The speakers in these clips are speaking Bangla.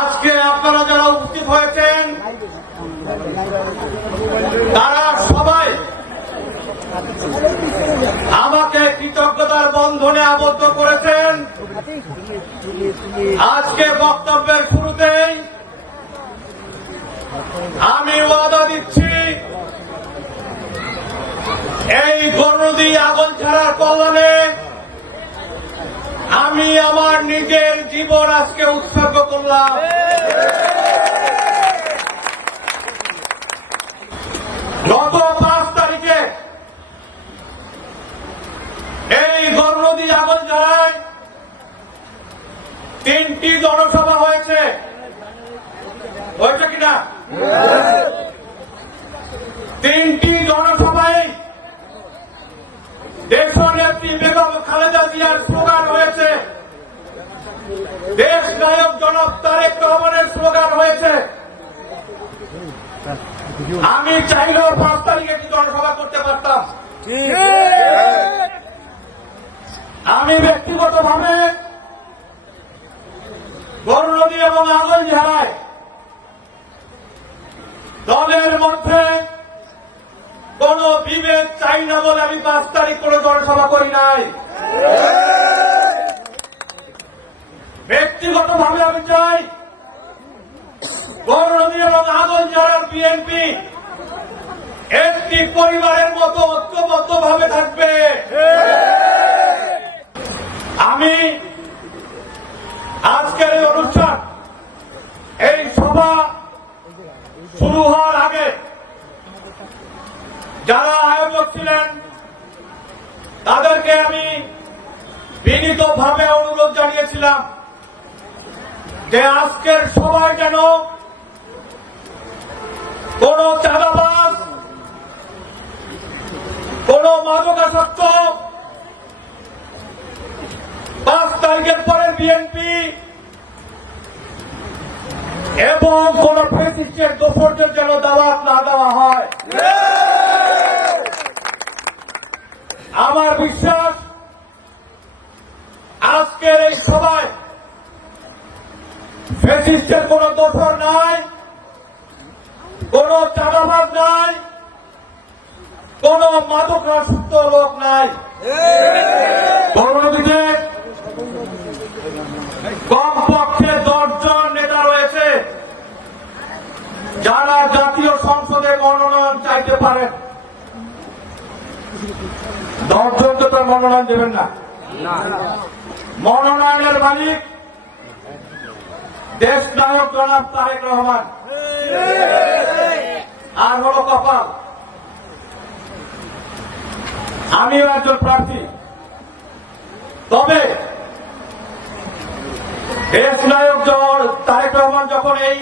আজকে আপনারা যারা উপস্থিত হয়েছেন, তারা সবাই আমাকে কৃতজ্ঞতার বন্ধনে আবদ্ধ করেছেন। আজকে বক্তব্যের শুরুতেই আমি ওয়াদা দিচ্ছি, এই গরুদি আগুন ছাড়ার কল্যাণে আমি আমার নিজের জীবন আজকে উৎসর্গ করলাম। গত পাঁচ তারিখে এই গর্ভদী আগুন জ্বালায় তিনটি জনসভা হয়েছে। হয়েছে কিনা? তিনটি জনসভায় দেশ নেত্রী বেগম খালেদা জিয়ার স্লোগান দেশ নায়ক জনক তারেক রহমানের স্লোগান হয়েছে, আমি চাইলেও পাঁচ তারিখে জনসভা করতে পারতাম? আমি ব্যক্তিগতভাবে গৌরনদী এবং আগুন ঝাড়ায় দলের মধ্যে কোন বিভেদ চাই না বলে আমি পাঁচ তারিখ কোন জনসভা করি নাই। ব্যক্তিগতভাবে আমি চাই গৌরনদী এবং আগুন ঝাড়ার বিএনপি একটি পরিবারের মতো ঐক্যবদ্ধ ভাবে থাকবে। আমি আজকের এই অনুষ্ঠান, এই সভা শুরু হওয়ার আগে যারা আয়োজক ছিলেন, তাদেরকে আমি বিনীতভাবে অনুরোধ জানিয়েছিলাম। যে আজকের সবাই যেন কোন চাঁদাবাজ, কোন মাদকাসক্ত পাঁচ তারিখের পরে বিএনপি এবং কোন ফেসিস্টের দোষরদের যেন দাওয়াত না দেওয়া হয়। আমার বিশ্বাস, আজকের এই সভায় ফেসিস্টের কোন দোষর নাই, কোন চাঁদাবাজ নাই, কোন মাদকাসক্ত লোক নাই। করোনাদিতে কমপক্ষে দশজন নেতা রয়েছে, যারা জাতীয় সংসদে মনোনয়ন চাইতে পারেন। দশজন তো তার মনোনয়ন দেবেন না। মনোনয়নের মালিক দেশ নায়ক জনাব তারেক রহমান। আর হল কপাল। আমিও একজন প্রার্থী। তবে দেশ নায়ক তারেক রহমান যখন এই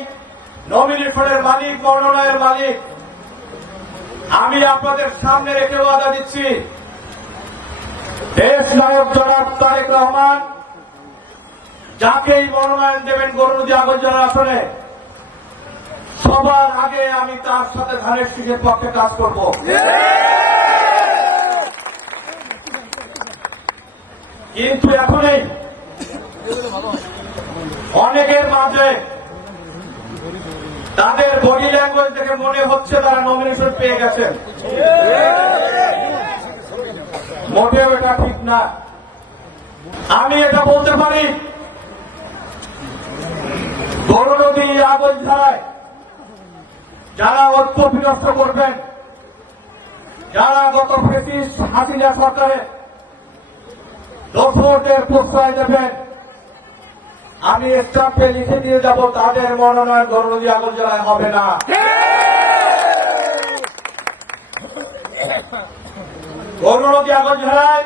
নমিনেশনের মালিক, মনোনয়নের মালিক, আমি আপনাদের সামনে রেখে ওয়াদা দিচ্ছি দেশ নায়ক জনাব তারেক রহমান যাকেই মনোনয়ন দেবেন গরুনদী আগরজলা আসনে, সবার আগে আমি তার সাথে ধানের শীষের পক্ষে কাজ করব। কিন্তু এখনই অনেকের মাঝে তাদের বডি ল্যাঙ্গুয়েজ দেখে মনে হচ্ছে তারা নমিনেশন পেয়ে গেছেন। মোটেও এটা ঠিক না। আমি এটা বলতে পারি গৌরনদী আগুন ধারায় যারা ঐক্য বিনষ্ট করবেন, যারা গত ব্রিটিশ হাসিনা সরকারে দোষরদের প্রশ্রয় দেবেন, আমি স্টাম্পে লিখে দিয়ে যাব, তাদের মনোনয়ন গৌরনদী আগুন জেলায় হবে না। গৌরনদী আগুন জেলায়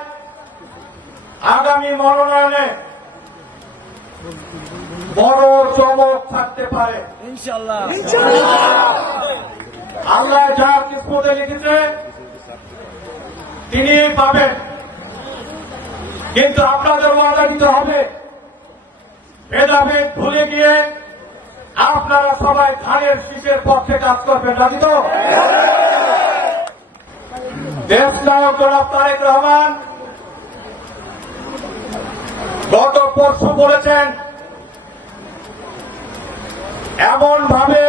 আগামী মনোনয়নে বড় চমক থাকতে পারে। আল্লাহ যা কিসমতে লিখেছে তিনি পাবেন। কিন্তু আপনাদের ওয়াদা দিতে হবে। ভেদাভেদ ভুলে গিয়ে আপনারা সবাই ধানের শীষের পক্ষে কাজ করবেন রাজি তো? দেশ নায়ক জনাব তারেক রহমান গত পরশু বলেছেন এমন ভাবে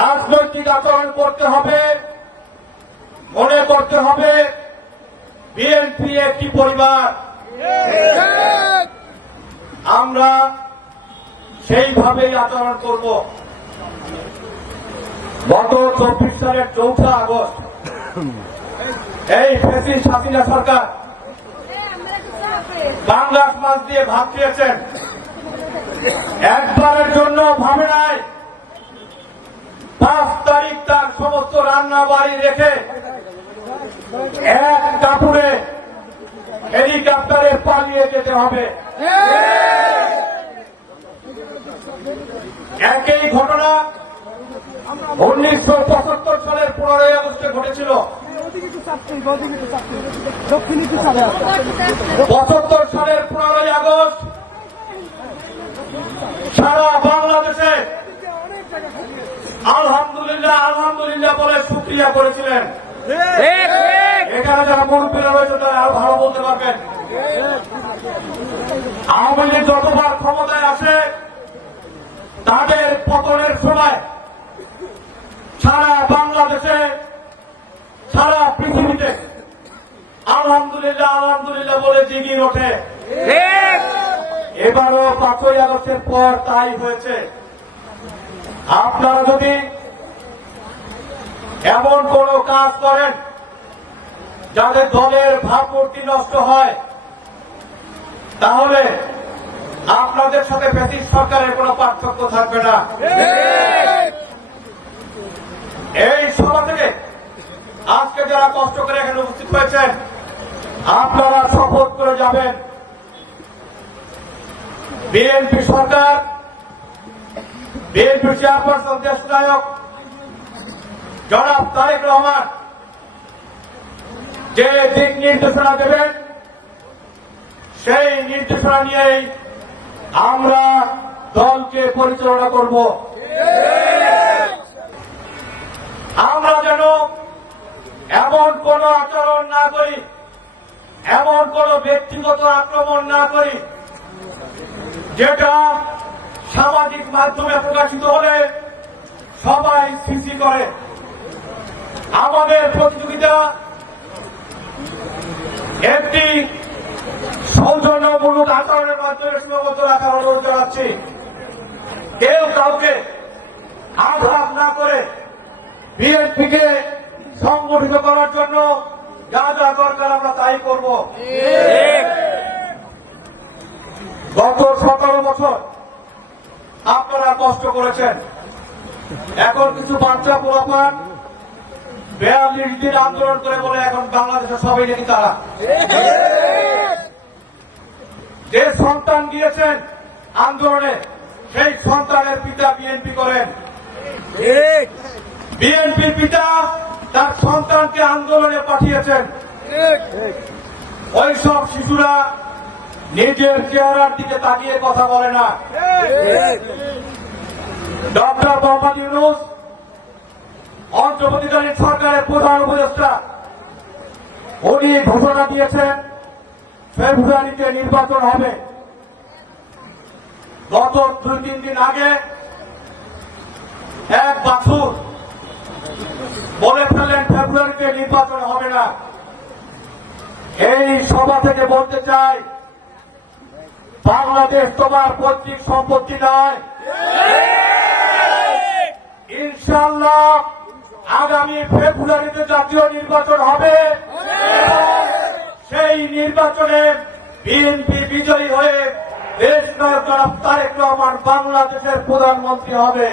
রাজনৈতিক আচরণ করতে হবে, মনে করতে হবে বিএনপি একটি পরিবার। আমরা সেইভাবেই আচরণ করব। গত চব্বিশ সালের চৌঠা আগস্ট, এই ফেসিস হাসিনা সরকার বাংলার মাছ দিয়ে ভাত খেয়েছেন। একবারের জন্য ভাবে নাই। পাঁচ তারিখ তার সমস্ত রান্না বাড়ি রেখে এক কাপড়ে হেলিকপ্টারে পালিয়ে যেতে হবে। একই ঘটনা উনিশশো পঁচাত্তর সালের পনেরোই আগস্টে ঘটেছিল। পঁচাত্তর সালের পনেরোই আগস্ট সারা বাংলাদেশে আলহামদুলিল্লাহ আলহামদুলিল্লাহ বলে সুক্রিয়া করেছিলেন। এখানে যারা মুরব্বীরা রয়েছে তারা আরও ভালো বলতে পারবেন। আওয়ামী লীগ যতবার ক্ষমতায় আসে তাদের পতনের সময় সারা বাংলাদেশে সারা পৃথিবীতে আলহামদুলিল্লাহ আলহামদুলিল্লাহ বলে জিগিয়ে ওঠে। এবারও পাঁচই আগস্টের পর তাই হয়েছে। আপনারা যদি এমন কোন কাজ করেন যাদের দলের ভাবমূর্তি নষ্ট হয়, তাহলে আপনাদের সাথে ব্রিটিশ সরকারের কোনো পার্থক্য থাকবে না। এই সভা থেকে আজকে যারা কষ্ট করে এখানে উপস্থিত হয়েছেন, আপনারা শপথ করে যাবেন। বিএনপি সরকার বিএনপি চেয়ারপারসন দেশ নায়ক জনাব তারেক রহমান, যে দিক নির্দেশনা দেবেন, সেই নির্দেশনা নিয়েই আমরা দলকে পরিচালনা করব। আমরা যেন এমন কোন আচরণ না করি, এমন কোন ব্যক্তিগত আক্রমণ না করি যেটা সামাজিক মাধ্যমে প্রকাশিত হলে সবাই সিসি করে। আমাদের প্রতিযোগিতা একটি সৌজন্যমূলক আচরণের মাধ্যমে সীমাবদ্ধ রাখার অনুরোধ জানাচ্ছি। কেউ কাউকে আঘাত না করে বিএনপিকে সংগঠিত করার জন্য যা যা দরকার আমরা তাই করব। গত সতেরো বছর আপনারা কষ্ট করেছেন। এখন কিছু বাচ্চা পোলাপান বেয়াল্লিশ দিন আন্দোলন করে বলে এখন বাংলাদেশের সবাই নাকি তারা। যে সন্তান গিয়েছেন আন্দোলনে, সেই সন্তানের পিতা বিএনপি করেন। বিএনপির পিতা তার সন্তানকে আন্দোলনে পাঠিয়েছেন। ওই সব শিশুরা নিজের চেহারার দিকে তাকিয়ে কথা বলে না। ডক্টর মোহাম্মদ ইউনুস, অন্তর্বর্তীকালীন সরকারের প্রধান উপদেষ্টা, উনি ঘোষণা দিয়েছেন, ফেব্রুয়ারিতে নির্বাচন হবে। গত দুই, তিন দিন আগে এক বাছুর বলে ফেললেন, ফেব্রুয়ারিতে নির্বাচন হবে না। এই সভা থেকে বলতে চাই বাংলাদেশ তোমার পৈতৃক সম্পত্তি নয়। ইনশাল্লাহ আগামী ফেব্রুয়ারিতে জাতীয় নির্বাচন হবে। সেই নির্বাচনে বিএনপি বিজয়ী হয়ে দেশ জনাব তারেক রহমান বাংলাদেশের প্রধানমন্ত্রী হবে।